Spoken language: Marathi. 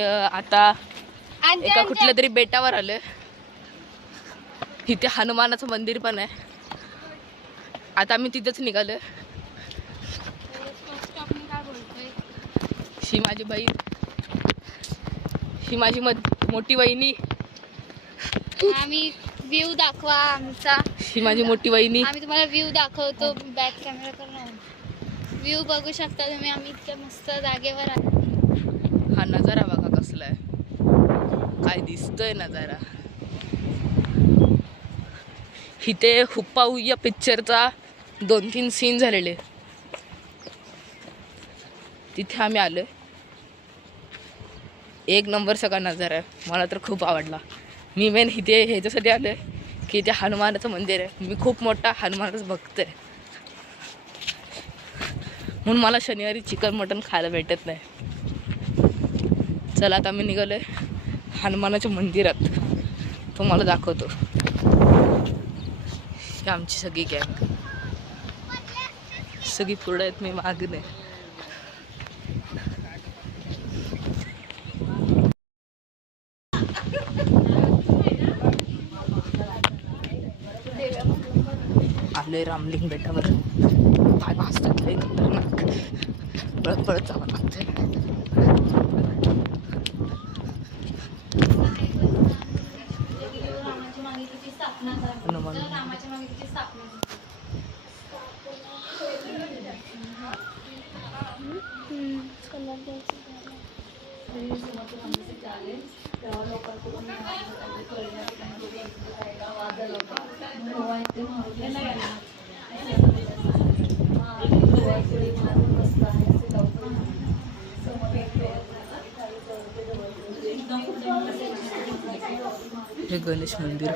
आता एका कुठल्या तरी बेटावर आलं. इथे हनुमानाचं मंदिर पण आहे. आता आम्ही तिथेच निघालो. ही माझी बहीण, ही माझी मोठी वहिनी. आम्ही व्ह्यू दाखवा आमचा. ही माझी मोठी वहिनी. आम्ही तुम्हाला व्ह्यू दाखवतो. बॅक कॅमेरा करून व्ह्यू बघू शकता तुम्ही. आम्ही इतक्या मस्त जागेवर आहे. हा नजारा बघा कसला आहे, काय दिसतोय नजारा. इथे हुप्पा या पिक्चरचा 2-3 सीन झालेले, तिथे आम्ही आलोय. एक नंबर सगळा नजारा आहे. मला तर खूप आवडला. मी मेन इथे ह्याच्यासाठी आलोय की इथे हनुमानाचं मंदिर आहे. मी खूप मोठा हनुमानाचं भक्त आहे, म्हणून मला शनिवारी चिकन मटन खायला भेटत नाही. चला आता आम्ही निघालोय हनुमानाच्या मंदिरात, तुम्हाला दाखवतो. ही आमची सगळी गँग, सगळी पुढे आहेत, मी मागणे. आलोय रामलिंग बेटावर. पाय भासतात लय खतरनाक, पळत पळत जावं लागतंय. हे गणेश मंदिर.